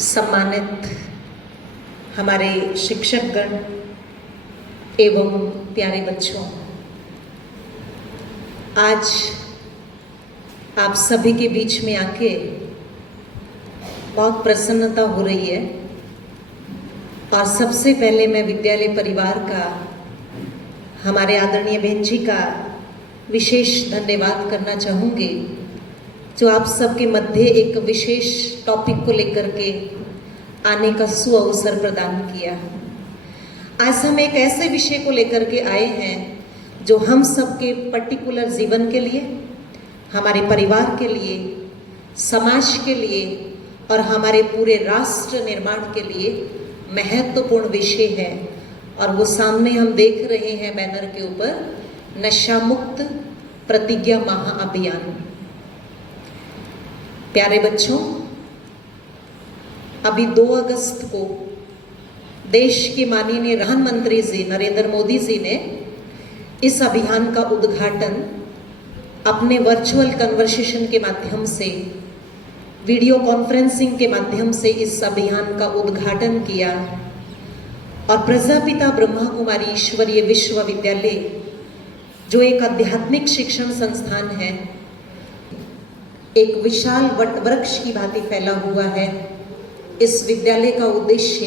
सम्मानित हमारे शिक्षकगण एवं प्यारे बच्चों, आज आप सभी के बीच में आके बहुत प्रसन्नता हो रही है। और सबसे पहले मैं विद्यालय परिवार का, हमारे आदरणीय बहन जी का विशेष धन्यवाद करना चाहूँगी, जो आप सबके मध्य एक विशेष टॉपिक को लेकर के आने का सुअवसर प्रदान किया। आज हम एक ऐसे विषय को लेकर के आए हैं जो हम सबके पर्टिकुलर जीवन के लिए, हमारे परिवार के लिए, समाज के लिए और हमारे पूरे राष्ट्र निर्माण के लिए महत्वपूर्ण विषय है। और वो सामने हम देख रहे हैं बैनर के ऊपर, नशा मुक्त प्रतिज्ञा महाअभियान। प्यारे बच्चों, अभी 2 अगस्त को देश के माननीय प्रधानमंत्री जी नरेंद्र मोदी जी ने इस अभियान का उद्घाटन अपने वर्चुअल कन्वर्सेशन के माध्यम से, वीडियो कॉन्फ्रेंसिंग के माध्यम से इस अभियान का उद्घाटन किया। और प्रजापिता ब्रह्मा कुमारी ईश्वरीय विश्वविद्यालय, जो एक आध्यात्मिक शिक्षण संस्थान है, एक विशाल वट वृक्ष की भांति फैला हुआ है। इस विद्यालय का उद्देश्य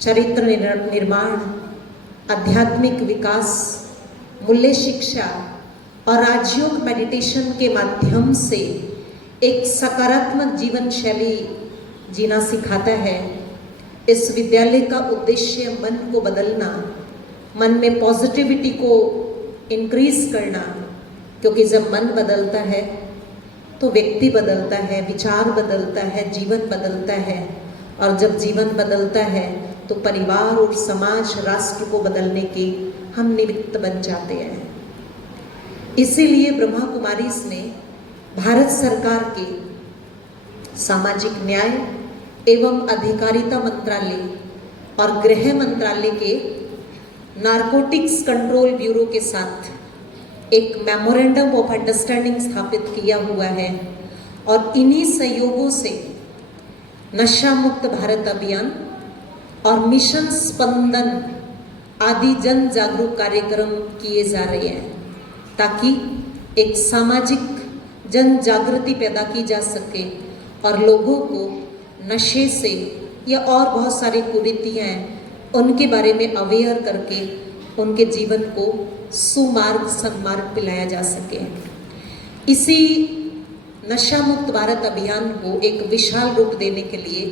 चरित्र निर्माण, आध्यात्मिक विकास, मूल्य शिक्षा और राजयोग मेडिटेशन के माध्यम से एक सकारात्मक जीवन शैली जीना सिखाता है। इस विद्यालय का उद्देश्य मन को बदलना, मन में पॉजिटिविटी को इंक्रीज करना, क्योंकि जब मन बदलता है तो व्यक्ति बदलता है, विचार बदलता है, जीवन बदलता है। और जब जीवन बदलता है तो परिवार और समाज, राष्ट्र को बदलने के हम निमित्त बन जाते हैं। इसीलिए ब्रह्मा कुमारीज ने भारत सरकार के सामाजिक न्याय एवं अधिकारिता मंत्रालय और गृह मंत्रालय के नारकोटिक्स कंट्रोल ब्यूरो के साथ एक मेमोरेंडम ऑफ अंडरस्टैंडिंग स्थापित किया हुआ है। और इन्हीं सहयोगों से नशा मुक्त भारत अभियान और मिशन स्पंदन आदि जन जागरूक कार्यक्रम किए जा रहे हैं, ताकि एक सामाजिक जन जागृति पैदा की जा सके और लोगों को नशे से या और बहुत सारी कुरीतियाँ हैं उनके बारे में अवेयर करके उनके जीवन को सुमार्ग सन्मार्ग पिलाया जा सके। इसी नशा मुक्त भारत अभियान को एक विशाल रूप देने के लिए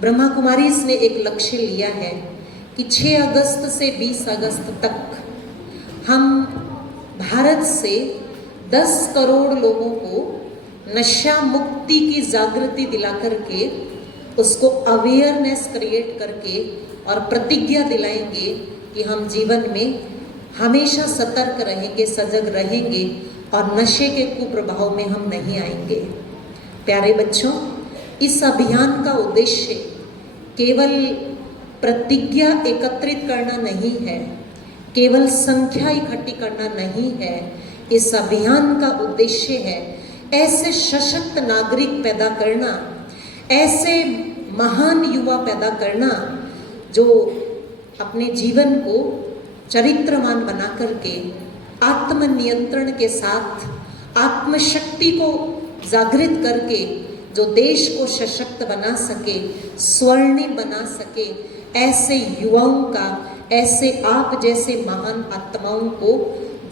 ब्रह्मा कुमारीज ने एक लक्ष्य लिया है कि 6 अगस्त से 20 अगस्त तक हम भारत से 10 करोड़ लोगों को नशा मुक्ति की जागृति दिला करके, उसको अवेयरनेस क्रिएट करके और प्रतिज्ञा दिलाएंगे कि हम जीवन में हमेशा सतर्क रहेंगे, सजग रहेंगे और नशे के कुप्रभाव में हम नहीं आएंगे। प्यारे बच्चों, इस अभियान का उद्देश्य केवल प्रतिज्ञा एकत्रित करना नहीं है, केवल संख्या इकट्ठी करना नहीं है। इस अभियान का उद्देश्य है ऐसे सशक्त नागरिक पैदा करना, ऐसे महान युवा पैदा करना जो अपने जीवन को चरित्रमान बना करके आत्मनियंत्रण के साथ आत्मशक्ति को जागृत करके जो देश को सशक्त बना सके, स्वर्णिम बना सके, ऐसे युवाओं का, ऐसे आप जैसे महान आत्माओं को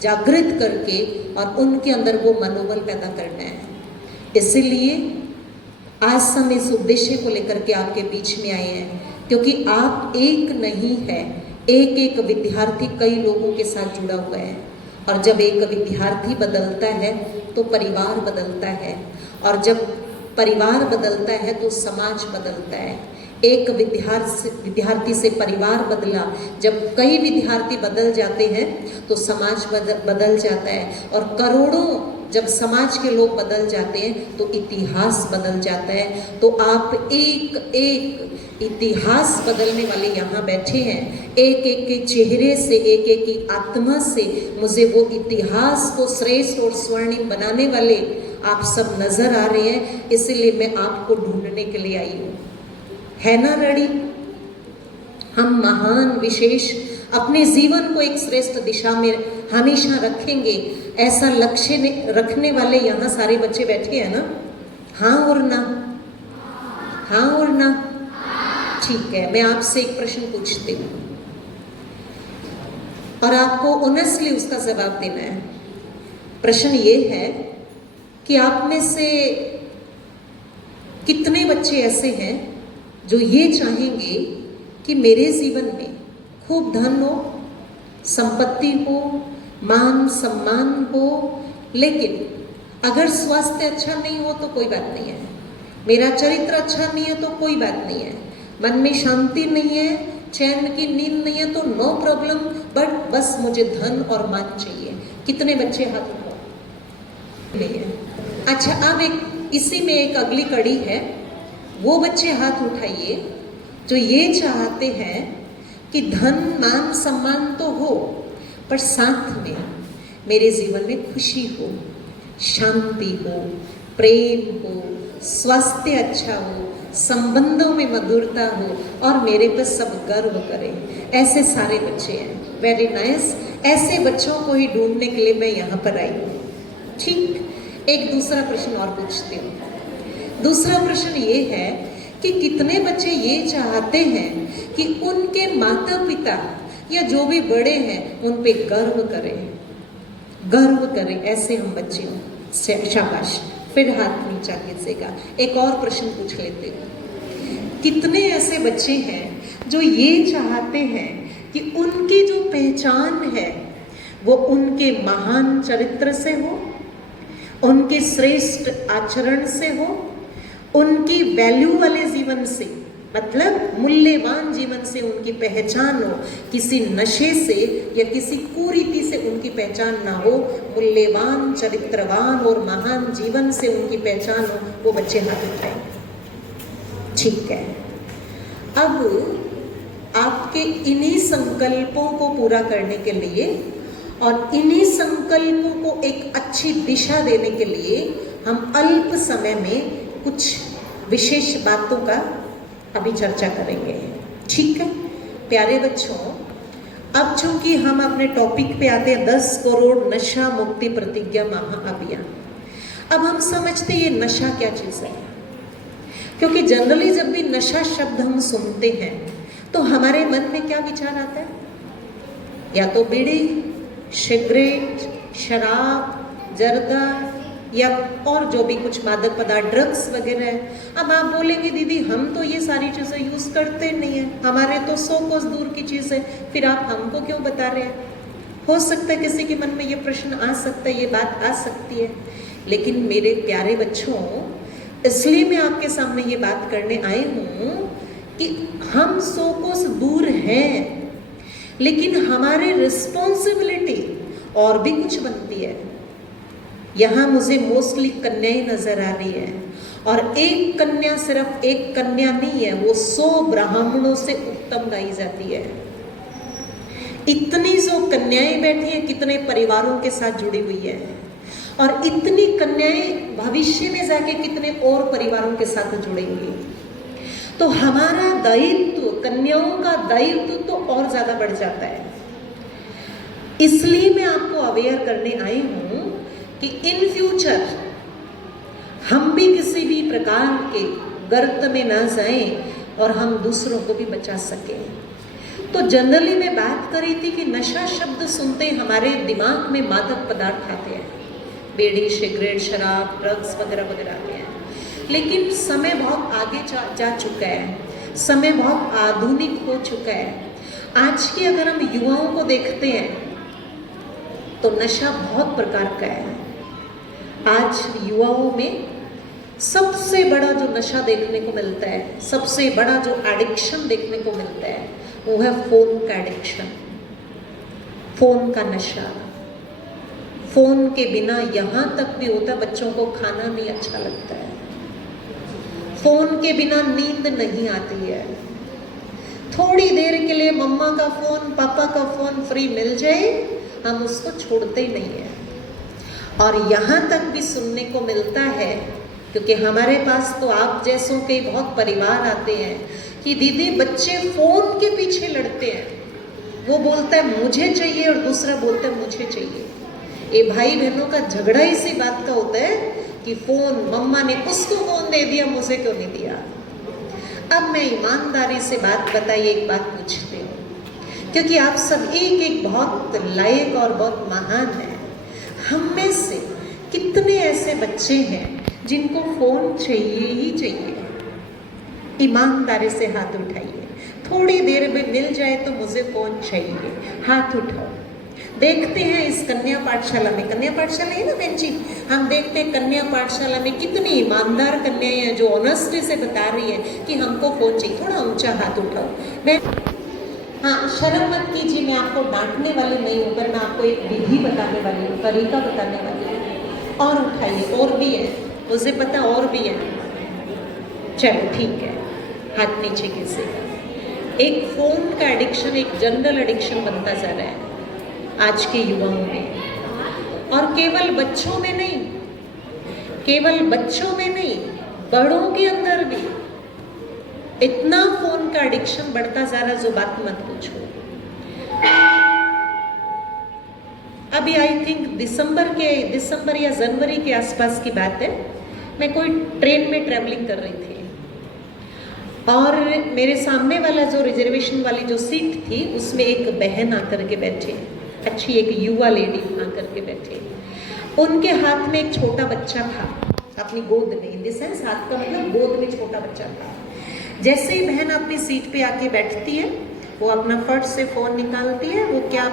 जागृत करके और उनके अंदर वो मनोबल पैदा करना है। इसीलिए आज हम इस उद्देश्य को लेकर के आपके बीच में आए हैं, क्योंकि आप एक नहीं है, एक एक विद्यार्थी कई लोगों के साथ जुड़ा हुआ है। और जब एक विद्यार्थी बदलता है तो परिवार बदलता है, और जब परिवार बदलता है तो समाज बदलता है। एक विद्यार्थी से परिवार बदला, जब कई विद्यार्थी बदल जाते हैं तो समाज बदल जाता है, और करोड़ों जब समाज के लोग बदल जाते हैं तो इतिहास बदल जाता है। तो आप एक एक इतिहास बदलने वाले यहाँ बैठे हैं। एक एक के चेहरे से, एक एक की आत्मा से मुझे वो इतिहास को श्रेष्ठ और स्वर्णिम बनाने वाले आप सब नजर आ रहे हैं। इसीलिए मैं आपको ढूंढने के लिए आई हूँ। है ना रेडी? हम महान, विशेष, अपने जीवन को एक श्रेष्ठ दिशा में हमेशा रखेंगे, ऐसा लक्ष्य रखने वाले यहाँ सारे बच्चे बैठे हैं ना? हाँ और ना? हाँ और ना? ठीक है, मैं आपसे एक प्रश्न पूछती हूँ और आपको ऑनेस्टली उसका जवाब देना है। प्रश्न ये है कि आप में से कितने बच्चे ऐसे हैं जो ये चाहेंगे कि मेरे जीवन में खूब धन हो, संपत्ति हो, मान सम्मान हो, लेकिन अगर स्वास्थ्य अच्छा नहीं हो तो कोई बात नहीं है, मेरा चरित्र अच्छा नहीं है तो कोई बात नहीं है, मन में शांति नहीं है, चैन की नींद नहीं है तो नो प्रॉब्लम, बट बस मुझे धन और मान चाहिए। कितने बच्चे हाथ उठाओ? नहीं है। अच्छा, अब एक इसी में एक अगली कड़ी है, वो बच्चे हाथ उठाइए जो ये चाहते हैं कि धन मान सम्मान तो हो पर साथ में मेरे जीवन में खुशी हो, शांति हो, प्रेम हो, स्वास्थ्य अच्छा हो, संबंधों में मधुरता हो और मेरे पर सब गर्व करें। ऐसे सारे बच्चे हैं। Very nice. ऐसे बच्चों को ही ढूंढने के लिए मैं यहाँ पर आई हूँ। ठीक, एक दूसरा प्रश्न और पूछती हूँ। दूसरा प्रश्न ये है कि कितने बच्चे ये चाहते हैं कि उनके माता पिता या जो भी बड़े हैं उन पे गर्व करें, गर्व करें। ऐसे हम बच्चे हों। शाबाश, फिर हाथ नीचा कीजिएगा। एक और प्रश्न पूछ लेते हैं। कितने ऐसे बच्चे हैं जो ये चाहते हैं कि उनकी जो पहचान है वो उनके महान चरित्र से हो, उनके श्रेष्ठ आचरण से हो, उनकी वैल्यू वाले जीवन से, मतलब मूल्यवान जीवन से उनकी पहचान हो, किसी नशे से या किसी कुरीति से उनकी पहचान ना हो, मूल्यवान, चरित्रवान और महान जीवन से उनकी पहचान हो, वो बच्चे हाथ उठाएंगे। ठीक है, अब आपके इन्हीं संकल्पों को पूरा करने के लिए और इन्हीं संकल्पों को एक अच्छी दिशा देने के लिए हम अल्प समय में कुछ विशेष बातों का अभी चर्चा करेंगे। ठीक है प्यारे बच्चों, अब चूंकि हम अपने टॉपिक पे आते हैं 10 करोड़ नशा मुक्ति प्रतिज्ञा महाअभियान। अब हम समझते हैं ये नशा क्या चीज़ है, क्योंकि जनरली जब भी नशा शब्द हम सुनते हैं तो हमारे मन में क्या विचार आता है? या तो बीड़ी, सिगरेट, शराब, जर्दा या और जो भी कुछ मादक पदार्थ, ड्रग्स वगैरह है। अब आप बोलेंगे दीदी हम तो ये सारी चीज़ें यूज़ करते नहीं हैं, हमारे तो 100 कोस दूर की चीज़ है, फिर आप हमको क्यों बता रहे हैं? हो सकता है किसी के मन में ये प्रश्न आ सकता है, ये बात आ सकती है। लेकिन मेरे प्यारे बच्चों, इसलिए मैं आपके सामने ये बात करने आई हूँ कि हम 100 कोस दूर हैं, लेकिन हमारी रिस्पॉन्सिबिलिटी और भी कुछ बनती है। यहाँ मुझे मोस्टली कन्याएं नजर आ रही है, और एक कन्या सिर्फ एक कन्या नहीं है, वो 100 ब्राह्मणों से उत्तम गाई जाती है। इतनी जो कन्याएं बैठी हैं, कितने परिवारों के साथ जुड़ी हुई है, और इतनी कन्याएं भविष्य में जाके कितने और परिवारों के साथ जुड़ेंगी। तो हमारा दायित्व, कन्याओं का दायित्व तो और ज्यादा बढ़ जाता है। इसलिए मैं आपको अवेयर करने आई हूं कि इन फ्यूचर हम भी किसी भी प्रकार के गर्त में ना जाएं और हम दूसरों को भी बचा सकें। तो जनरली मैं बात कर रही थी कि नशा शब्द सुनते हमारे दिमाग में मादक पदार्थ आते हैं, बीड़ी, सिगरेट, शराब, ड्रग्स वगैरह वगैरह आते हैं। लेकिन समय बहुत आगे जा चुका है, समय बहुत आधुनिक हो चुका है। आज के अगर हम युवाओं को देखते हैं तो नशा बहुत प्रकार का है। आज युवाओं में सबसे बड़ा जो नशा देखने को मिलता है, सबसे बड़ा जो एडिक्शन देखने को मिलता है, वो है फोन का एडिक्शन, फोन का नशा। फोन के बिना यहाँ तक भी होता है बच्चों को खाना नहीं अच्छा लगता है, फोन के बिना नींद नहीं आती है। थोड़ी देर के लिए मम्मा का फोन, पापा का फोन फ्री मिल जाए, हम उसको छोड़ते ही नहीं है। और यहाँ तक भी सुनने को मिलता है, क्योंकि हमारे पास तो आप जैसों के बहुत परिवार आते हैं, कि दीदी बच्चे फोन के पीछे लड़ते हैं, वो बोलता है मुझे चाहिए और दूसरा बोलता है मुझे चाहिए। ये भाई बहनों का झगड़ा इसी बात का होता है कि फोन मम्मा ने उसको फोन दे दिया, मुझे क्यों नहीं दिया। अब मैं ईमानदारी से बात बताइए, एक बात पूछते हूँ, क्योंकि आप सब एक एक बहुत लायक और बहुत महान हैं। हम में से कितने ऐसे बच्चे हैं जिनको फोन चाहिए ही चाहिए? ईमानदारी से हाथ उठाइए। थोड़ी देर में मिल जाए तो मुझे फोन चाहिए, हाथ उठाओ। देखते हैं इस कन्या पाठशाला में, कन्या पाठशाला है ना बहन जी, हम देखते हैं कन्या पाठशाला में कितनी ईमानदार कन्याएं हैं जो ऑनेस्टी से बता रही है कि हमको फोन चाहिए। थोड़ा ऊंचा हाथ उठाओ बहन। हाँ, शर्म मत कीजिए, मैं आपको डांटने वाली नहीं हूँ, पर मैं आपको एक विधि बताने वाली हूँ, तरीका बताने वाली हूँ। और उठाइए, और भी है, मुझे पता और भी है। चलो ठीक है, हाथ नीचे किसी। एक फोन का एडिक्शन एक जनरल एडिक्शन बनता जा रहा है आज के युवाओं में, और केवल बच्चों में नहीं, केवल बच्चों में नहीं, बड़ों के अंदर भी इतना फोन का एडिक्शन बढ़ता जा रहा है, जो बात मत पूछो। अभी आई थिंक दिसंबर या जनवरी के आसपास की बात है, मैं कोई ट्रेन में ट्रैवलिंग कर रही थी और मेरे सामने वाला जो रिजर्वेशन वाली जो सीट थी उसमें एक बहन आकर के बैठे, अच्छी एक युवा लेडी आकर के बैठे। उनके हाथ में एक छोटा बच्चा था, अपनी गोद में, इन द सेंस हाथ का मतलब गोद में छोटा बच्चा था। जैसे ही बहन अपनी सीट पे आके बैठती है, वो अपना फट से फोन निकालती है, वो क्या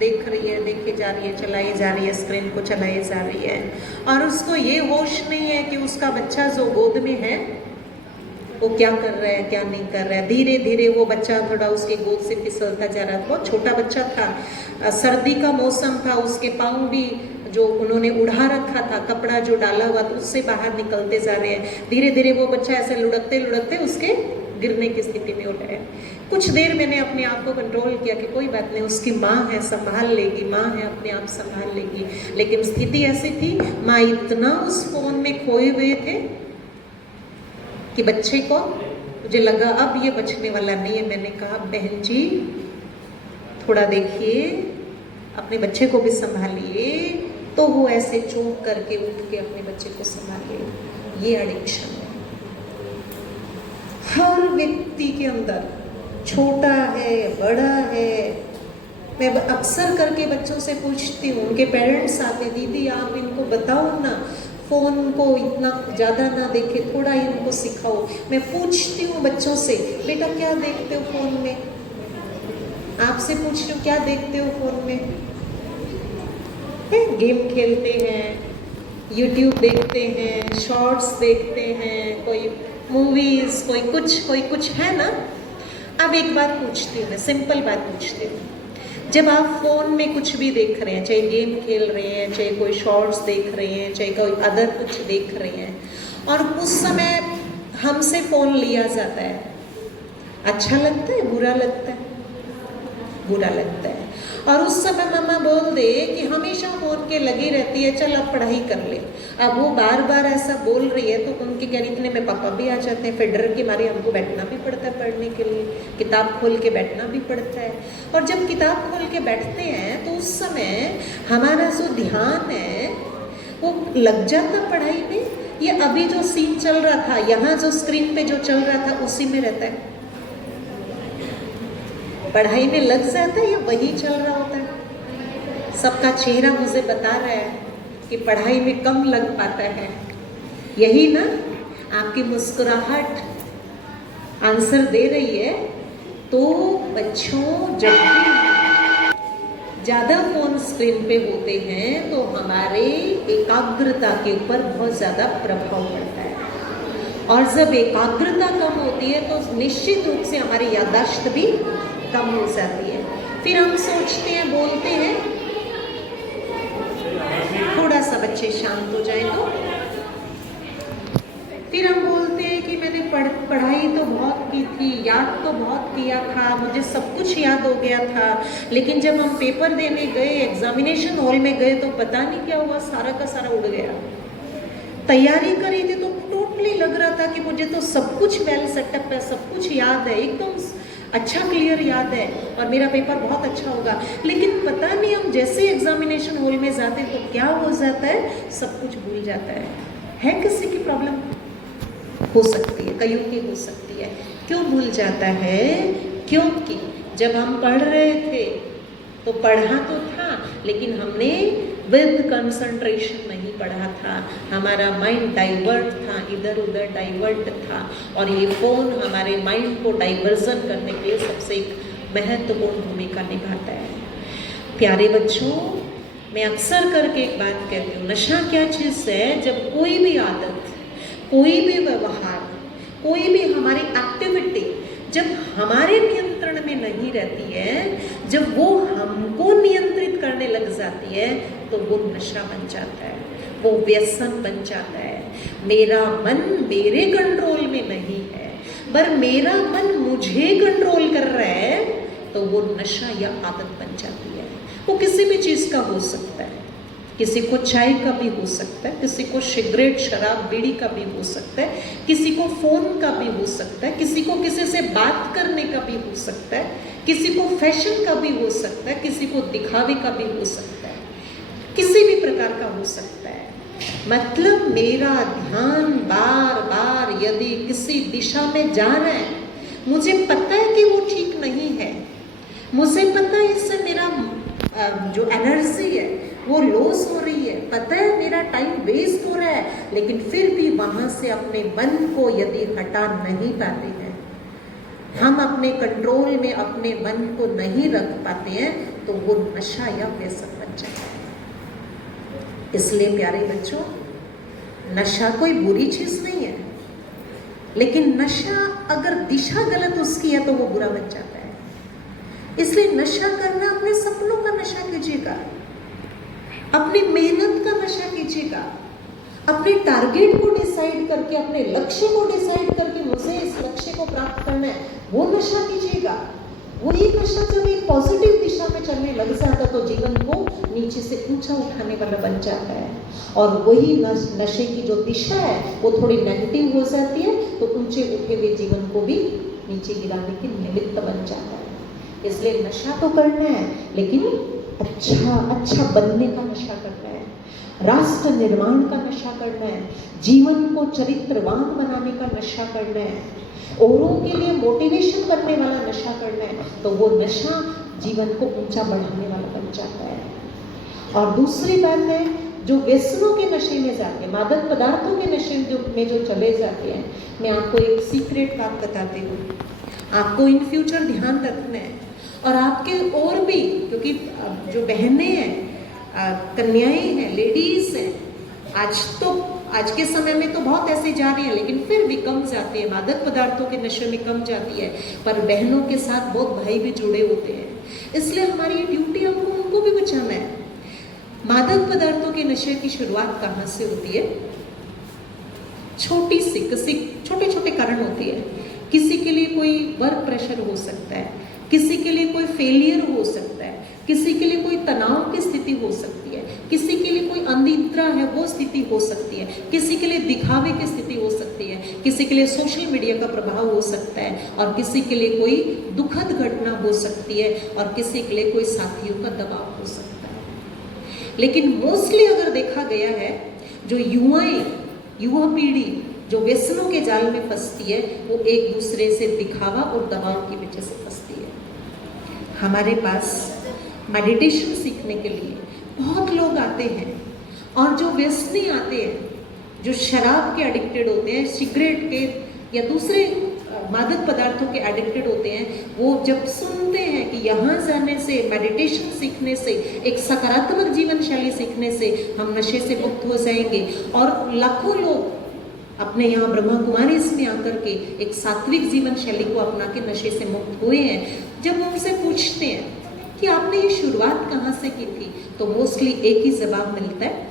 देख रही है, देखे जा रही है, चलाई जा रही है, स्क्रीन को चलाई जा रही है, और उसको ये होश नहीं है कि उसका बच्चा जो गोद में है वो क्या कर रहा है, क्या नहीं कर रहा है। धीरे धीरे वो बच्चा थोड़ा उसके गोद से फिसलता जा रहा था। बहुत छोटा बच्चा था, सर्दी का मौसम था, उसके पाँव भी जो उन्होंने उड़ा रखा था, कपड़ा जो डाला हुआ था उससे बाहर निकलते जा रहे हैं। धीरे धीरे वो बच्चा ऐसे लुढ़कते लुढ़कते उसके गिरने की स्थिति में उठा है। कुछ देर मैंने अपने आप को कंट्रोल किया कि कोई बात नहीं, उसकी माँ है, संभाल लेगी, माँ है, अपने आप संभाल लेगी। लेकिन स्थिति ऐसी थी, माँ इतना उस फोन में खोए हुए थे कि बच्चे को, मुझे लगा अब ये बचने वाला नहीं है। मैंने कहा बहन जी थोड़ा देखिए, अपने बच्चे को भी संभालिए। तो वो ऐसे चौंक करके उठ के अपने बच्चे को संभाले। ये एडिक्शन है हर व्यक्ति के अंदर, छोटा है, बड़ा है। मैं अक्सर करके बच्चों से पूछती हूँ, उनके पेरेंट्स आते, दीदी आप इनको बताओ ना, फ़ोन को इतना ज़्यादा ना देखे, थोड़ा ही उनको सिखाओ। मैं पूछती हूँ बच्चों से, बेटा क्या देखते हो फ़ोन में? आपसे पूछ रही हूँ, क्या देखते हो फ़ोन में? गेम खेलते हैं, यूट्यूब देखते हैं, शॉर्ट्स देखते हैं, कोई मूवीज़, कोई कुछ है ना। अब एक बात पूछती हूँ मैं, सिंपल बात पूछती हूँ, जब आप फ़ोन में कुछ भी देख रहे हैं, चाहे गेम खेल रहे हैं, चाहे कोई शॉर्ट्स देख रहे हैं, चाहे कोई अदर कुछ देख रहे हैं, और उस समय हमसे फ़ोन लिया जाता है, अच्छा लगता है, बुरा लगता है? बुरा लगता है। और उस समय मम्मा बोल दे कि हमेशा फ़ोन के लगी रहती है, चल अब पढ़ाई कर ले। अब वो बार बार ऐसा बोल रही है तो उनके कहने इतने में पापा भी आ जाते हैं। फिर डर के मारे हमको बैठना भी पड़ता है पढ़ने के लिए, किताब खोल के बैठना भी पड़ता है। और जब किताब खोल के बैठते हैं तो उस समय हमारा जो ध्यान है वो लग जाता पढ़ाई में, ये अभी जो सीन चल रहा था, यहाँ जो स्क्रीन पे जो चल रहा था उसी में रहता है? पढ़ाई में लग जाता है या वही चल रहा होता है? सबका चेहरा मुझे बता रहा है कि पढ़ाई में कम लग पाता है, यही ना? आपकी मुस्कुराहट आंसर दे रही है। तो बच्चों जब भी ज़्यादा फोन स्क्रीन पे होते हैं तो हमारे एकाग्रता के ऊपर बहुत ज़्यादा प्रभाव पड़ता है, और जब एकाग्रता कम होती है तो निश्चित रूप से हमारी याददाश्त भी कम हो जाती है। फिर हम सोचते हैं, बोलते हैं, थोड़ा सा बच्चे शांत हो जाए तो फिर हम बोलते हैं कि मैंने पढ़ाई तो बहुत की थी, याद तो बहुत किया था, मुझे सब कुछ याद हो गया था, लेकिन जब हम पेपर देने गए, एग्जामिनेशन हॉल में गए तो पता नहीं क्या हुआ, सारा का सारा उड़ गया। तैयारी करी थी तो टोटली लग रहा था कि मुझे तो सब कुछ वेल सेटअप है, सब कुछ याद है, एकदम अच्छा क्लियर याद है और मेरा पेपर बहुत अच्छा होगा। लेकिन पता नहीं हम जैसे एग्जामिनेशन हॉल में जाते हैं तो क्या हो जाता है, सब कुछ भूल जाता है किसी की प्रॉब्लम हो सकती है, कईयों की हो सकती है। क्यों भूल जाता है? क्योंकि जब हम पढ़ रहे थे तो पढ़ा तो था, लेकिन हमने विद कंसंट्रेशन नहीं पढ़ा था। हमारा माइंड डाइवर्ट था, इधर उधर डाइवर्ट था, और ये फ़ोन हमारे माइंड को डाइवर्जन करने के लिए सबसे एक महत्वपूर्ण भूमिका निभाता है। प्यारे बच्चों, मैं अक्सर करके एक बात कहती हूँ, नशा क्या चीज़ है? जब कोई भी आदत, कोई भी व्यवहार, कोई भी हमारी एक्टिविटी जब हमारे नियंत्रण में नहीं रहती है, जब वो हमको नियंत्रित करने लग जाती है, तो वो नशा बन जाता है, वो व्यसन बन जाता है। मेरा मन मेरे कंट्रोल में नहीं है, पर मेरा मन मुझे कंट्रोल कर रहा है, तो वो नशा या आदत बन जाती है। वो किसी भी चीज़ का हो सकता है, किसी को चाय का भी हो सकता है, किसी को सिगरेट, शराब, बीड़ी का भी हो सकता है, किसी को फ़ोन का भी हो सकता है, किसी को किसी से बात करने का भी हो सकता है, किसी को फैशन का भी हो सकता है, किसी को दिखावे का भी हो सकता है, किसी भी प्रकार का हो सकता है। मतलब मेरा ध्यान बार बार यदि किसी दिशा में जा रहा है, मुझे पता है कि वो ठीक नहीं है, मुझे पता है इससे मेरा जो एनर्जी है वो लॉस हो रही है, पता है मेरा टाइम वेस्ट हो रहा है, लेकिन फिर भी वहाँ से अपने मन को यदि हटा नहीं पाते हैं, हम अपने कंट्रोल में अपने मन को नहीं रख पाते हैं, तो वो नशा या व्यसन बन जाता है। इसलिए प्यारे बच्चों, नशा कोई बुरी चीज़ नहीं है, लेकिन नशा अगर दिशा गलत उसकी है तो वो बुरा बन जाता है। इसलिए नशा करना, अपने सपनों का नशा कीजिएगा, अपनी मेहनत का नशा कीजिएगा, अपने टारगेट को डिसाइड करके, अपने लक्ष्य को डिसाइड करके मुझे इस लक्ष्य को प्राप्त करना है, वो नशा कीजिएगा। वही नशा जब एक पॉजिटिव दिशा में चलने लग जाता तो जीवन को नीचे से ऊंचा उठाने वाला बन जाता है, और वही नशे की जो दिशा है वो थोड़ी नेगेटिव हो जाती है, तो ऊंचे उठे हुए जीवन को भी नीचे गिराने के निमित्त बन जाता है। इसलिए नशा तो करना है, लेकिन अच्छा बनने का नशा करना है, राष्ट्र निर्माण का नशा करना है, जीवन को चरित्रवान बनाने का नशा करना है, औरों के लिए मोटिवेशन करने वाला नशा करना है, तो वो नशा जीवन को ऊंचा बढ़ाने वाला बन जाता है। और दूसरी बात है, जो व्यसनों के नशे में जाते हैं, मादक पदार्थों के नशे में जो चले जाते हैं, मैं आपको एक सीक्रेट बात बताती हूँ, आपको इन फ्यूचर ध्यान रखना है, और आपके और भी, क्योंकि जो बहनें हैं, कन्याएं हैं, लेडीज़ हैं, आज के समय में तो बहुत ऐसे जा रही हैं, लेकिन फिर भी कम जाती है, मादक पदार्थों के नशे में कम जाती है, पर बहनों के साथ बहुत भाई भी जुड़े होते हैं। इसलिए हमारी ड्यूटी हमको उनको भी बचाना है। मादक पदार्थों के नशे की शुरुआत कहाँ से होती है? किसी छोटे छोटे कारण होती है। किसी के लिए कोई वर्क प्रेशर हो सकता है, किसी के लिए कोई फेलियर हो सकता है, किसी के लिए कोई तनाव की स्थिति हो सकती है, किसी के लिए कोई अनिद्रा है वो स्थिति हो सकती है, किसी के लिए दिखावे की स्थिति हो सकती है, किसी के लिए सोशल मीडिया का प्रभाव हो सकता है, और किसी के लिए कोई दुखद घटना हो सकती है, और किसी के लिए कोई साथियों का दबाव हो सकता है। लेकिन मोस्टली अगर देखा गया है, जो युवा पीढ़ी जो व्यसनों के जाल में फंसती है, वो एक दूसरे से दिखावा और दबाव की वजह से फंसती है। हमारे पास मेडिटेशन सीखने के लिए बहुत लोग आते हैं, और जो व्यसनी आते हैं, जो शराब के एडिक्टेड होते हैं, सिगरेट के या दूसरे मादक पदार्थों के एडिक्टेड होते हैं, वो जब सुनते हैं कि यहाँ जाने से, मेडिटेशन सीखने से, एक सकारात्मक जीवन शैली सीखने से हम नशे से मुक्त हो जाएंगे, और लाखों लोग अपने यहाँ ब्रह्मा कुमारी में आकर के एक सात्विक जीवन शैली को अपना के नशे से मुक्त हुए हैं, जब उनसे पूछते हैं कि आपने ये शुरुआत कहाँ से की थी, तो मोस्टली एक ही जवाब मिलता है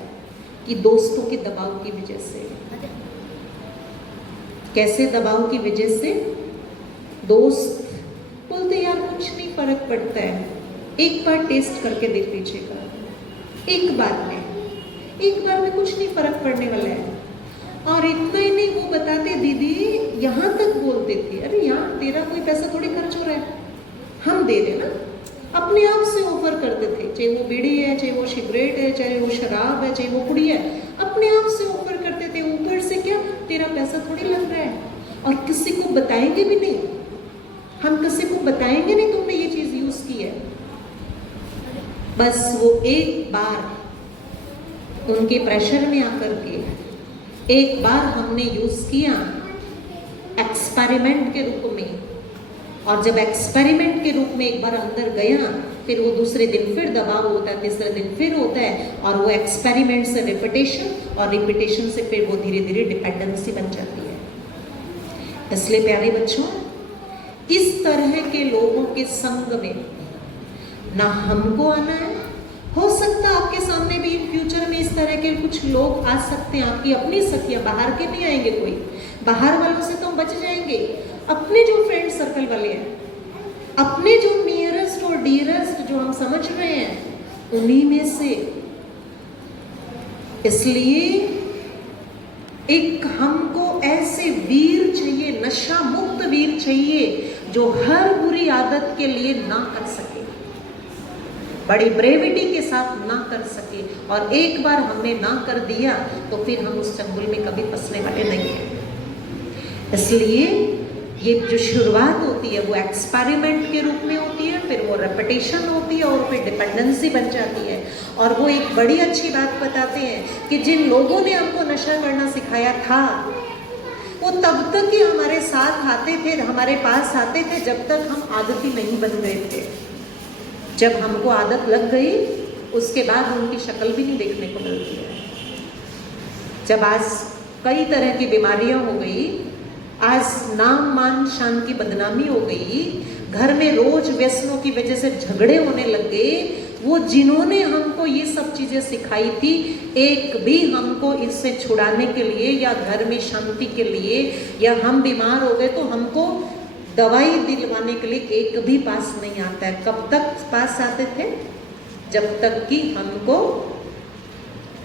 कि दोस्तों के दबाव की वजह से। कैसे दबाव की वजह से? दोस्त बोलते यार कुछ नहीं फर्क पड़ता है, एक बार टेस्ट करके देख लीजिएगा, एक बार में कुछ नहीं फर्क पड़ने वाला है। और इतना ही नहीं, वो बताते दीदी यहाँ तक बोलते थे, अरे यहाँ तेरा कोई पैसा थोड़ी खर्च हो रहा है, हम दे रहे ना। अपने आप से ऑफर करते थे, चाहे वो बीड़ी है, चाहे वो सिगरेट है, चाहे वो शराब है, चाहे वो कुड़ी है, अपने आप से ऑफर करते थे। ऊपर से क्या, तेरा पैसा थोड़ी लग रहा है, और किसी को बताएंगे भी नहीं, हम किसी को बताएंगे नहीं तुमने ये चीज यूज की है। बस वो एक बार उनके प्रेशर में आकर के एक बार हमने यूज किया एक्सपेरिमेंट के रूप में, और जब एक्सपेरिमेंट के रूप में एक बार अंदर गया, फिर वो दूसरे दिन फिर दबाव होता है, तीसरे दिन फिर होता है, और वो एक्सपेरिमेंट से रिपीटेशन, और रिपीटेशन से फिर वो धीरे धीरे डिपेंडेंसी बन जाती है। इसलिए प्यारे बच्चों, इस तरह के लोगों के संग में ना हमको आना है। हो सकता है आपके सामने भी इन फ्यूचर में इस तरह के कुछ लोग आ सकते हैं, आपकी अपनी सखियां, बाहर के नहीं आएंगे कोई, बाहर वालों से तो हम बच जाएंगे। अपने जो फ्रेंड सर्कल वाले हैं, अपने जो नियरेस्ट और डियरेस्ट जो हम समझ रहे हैं, उन्हीं में से। इसलिए एक हमको ऐसे वीर चाहिए, नशा मुक्त वीर चाहिए, जो हर बुरी आदत के लिए ना कर सके, बड़ी ब्रेविटी के साथ ना कर सके, और एक बार हमने ना कर दिया तो फिर हम उस चंगुल में कभी फंसने वाले नहीं हैं। इसलिए ये जो शुरुआत होती है वो एक्सपेरिमेंट के रूप में होती है, फिर वो रेपिटेशन होती है, और फिर डिपेंडेंसी बन जाती है। और वो एक बड़ी अच्छी बात बताते हैं कि जिन लोगों ने हमको नशा करना सिखाया था, वो तब तक ही हमारे साथ आते थे, हमारे पास आते थे, जब तक हम आदती नहीं बन गए थे। जब हमको आदत लग गई, उसके बाद उनकी शक्ल भी नहीं देखने को मिलती है। जब आज कई तरह की बीमारियां हो गई, आज नाम मान शान की बदनामी हो गई, घर में रोज व्यसनों की वजह से झगड़े होने लग गए, वो जिन्होंने हमको ये सब चीजें सिखाई थी, एक भी हमको इससे छुड़ाने के लिए या घर में शांति के लिए, या हम बीमार हो गए तो हमको दवाई दिलवाने के लिए एक भी पास नहीं आता है। कब तक पास आते थे? जब तक कि हमको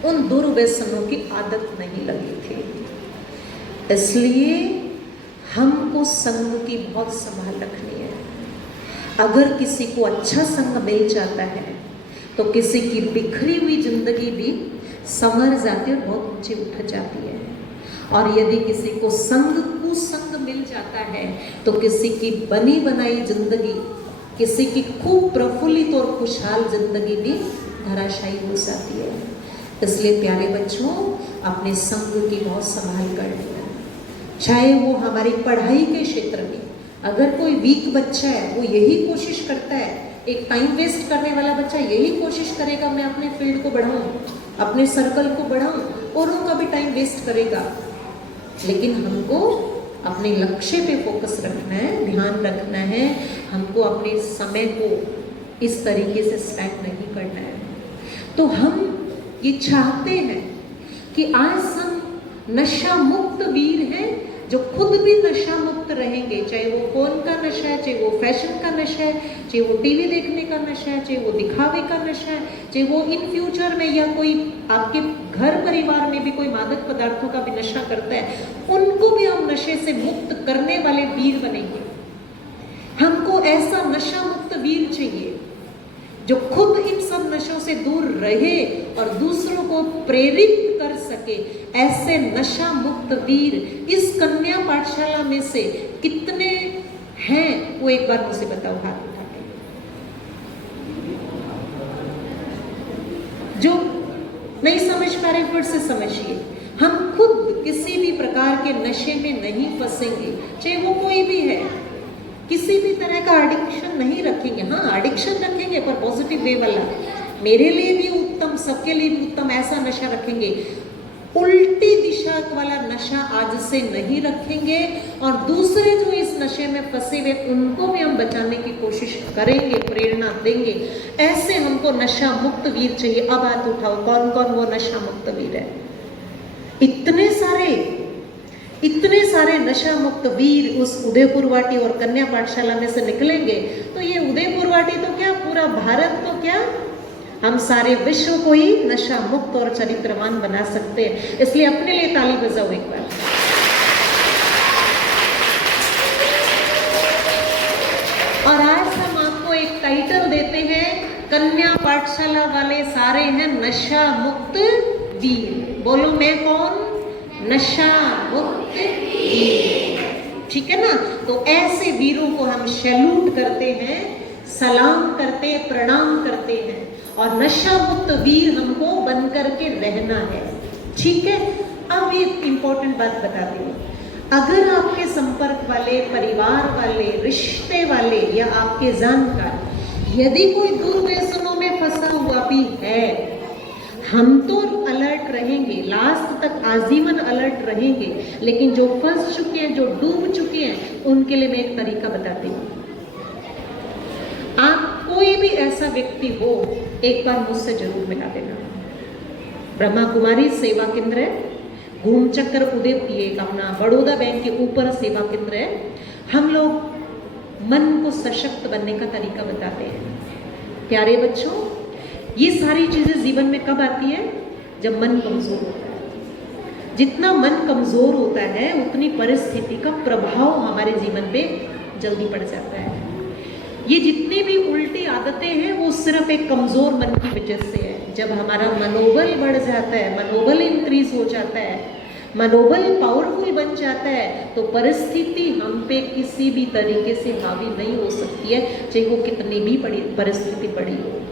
उन दुर्व्यसनों की आदत नहीं लगी थी। इसलिए हमको संग की बहुत संभाल रखनी है। अगर किसी को अच्छा संग मिल जाता है तो किसी की बिखरी हुई जिंदगी भी संवर जाती है और बहुत ऊंची उठ जाती है। और यदि किसी को संग कुसंग मिल जाता है तो किसी की बनी बनाई जिंदगी, किसी की खूब प्रफुल्लित और खुशहाल जिंदगी भी धराशायी हो जाती है। इसलिए प्यारे बच्चों, अपने संग की बहुत संभाल करनी है। चाहे वो हमारी पढ़ाई के क्षेत्र में, अगर कोई वीक बच्चा है वो यही कोशिश करता है, एक टाइम वेस्ट करने वाला बच्चा यही कोशिश करेगा मैं अपने फील्ड को बढ़ाऊं, अपने सर्कल को बढ़ाऊं, औरों का भी टाइम वेस्ट करेगा। लेकिन हमको अपने लक्ष्य पे फोकस रखना है, ध्यान रखना है, हमको अपने समय को इस तरीके से स्पेंड नहीं करना है। तो हम ये चाहते हैं कि आज हम नशा मुक्त वीर हैं, जो खुद भी नशा मुक्त रहेंगे, चाहे वो फोन का नशा है, चाहे वो फैशन का नशा है, चाहे वो टीवी देखने का नशा है, चाहे वो दिखावे का नशा है, चाहे वो इन फ्यूचर में या कोई आपके घर परिवार में भी कोई मादक पदार्थों का भी नशा करता है, उनको भी हम नशे से मुक्त करने वाले वीर बनेंगे। हमको ऐसा नशा मुक्त वीर चाहिए जो खुद इन सब नशों से दूर रहे और दूसरों को प्रेरित कर सके। ऐसे नशा मुक्त वीर इस कन्या पाठशाला में से कितने हैं, वो एक बार मुझे बताओ हाथ उठा के। जो नहीं समझ पा रहे फिर से समझिए। हम खुद किसी भी प्रकार के नशे में नहीं फंसेंगे, चाहे वो कोई भी है, किसी भी तरह का एडिक्शन नहीं रखेंगे। हाँ, एडिक्शन रखेंगे पर पॉजिटिव वे वाला, मेरे लिए भी उत्तम, सबके लिए भी उत्तम, ऐसा नशा रखेंगे। उल्टी दिशा वाला नशा आज से नहीं रखेंगे, और दूसरे जो इस नशे में फंसे हुए उनको भी हम बचाने की कोशिश करेंगे, प्रेरणा देंगे। ऐसे हमको नशा मुक्त वीर चाहिए। अब हाथ उठाओ, कौन कौन वो नशा मुक्त वीर है? इतने सारे नशा मुक्त वीर उस उदयपुर वाटी और कन्या पाठशाला में से निकलेंगे तो ये उदयपुर वाटी तो क्या, पूरा भारत तो क्या, हम सारे विश्व को ही नशा मुक्त और चरित्रवान बना सकते हैं। इसलिए अपने लिए ताली बजाओ एक बार। और आज हम आपको एक टाइटल देते हैं, कन्या पाठशाला वाले सारे हैं नशा मुक्त वीर। बोलो मैं कौन? नशा मुक्त वीर। ठीक है ना? तो ऐसे वीरों को हम सैल्यूट करते हैं, सलाम करते, प्रणाम करते हैं, और नशा मुक्त वीर हमको बन करके रहना है। ठीक है? अब एक इंपॉर्टेंट बात बताती हूँ। अगर आपके संपर्क वाले, परिवार वाले, रिश्ते वाले या आपके जानकार यदि कोई दुर्व्यसनों में फंसा हुआ भी है, हम तो अलर्ट रहेंगे, लास्ट तक आजीवन अलर्ट रहेंगे, लेकिन जो फंस चुके हैं, जो डूब चुके हैं, उनके लिए मैं एक तरीका बताती हूँ। आप कोई भी ऐसा व्यक्ति हो, एक बार मुझसे जरूर मिला देना। ब्रह्मा कुमारी सेवा केंद्र है, घूम चक्कर उदयपुर, ये अपना बड़ौदा बैंक के ऊपर सेवा केंद्र है। हम लोग मन को सशक्त बनने का तरीका बताते हैं। प्यारे बच्चों, ये सारी चीजें जीवन में कब आती है? जब मन कमजोर होता है। जितना मन कमजोर होता है उतनी परिस्थिति का प्रभाव हमारे जीवन पे जल्दी पड़ जाता है। ये जितनी भी उल्टी आदतें हैं वो सिर्फ एक कमजोर मन की वजह से है। जब हमारा मनोबल बढ़ जाता है, मनोबल इंक्रीज हो जाता है, मनोबल पावरफुल बन जाता है, तो परिस्थिति हम पे किसी भी तरीके से हावी नहीं हो सकती है, चाहे वो कितनी भी बड़ी परिस्थिति बड़ी हो।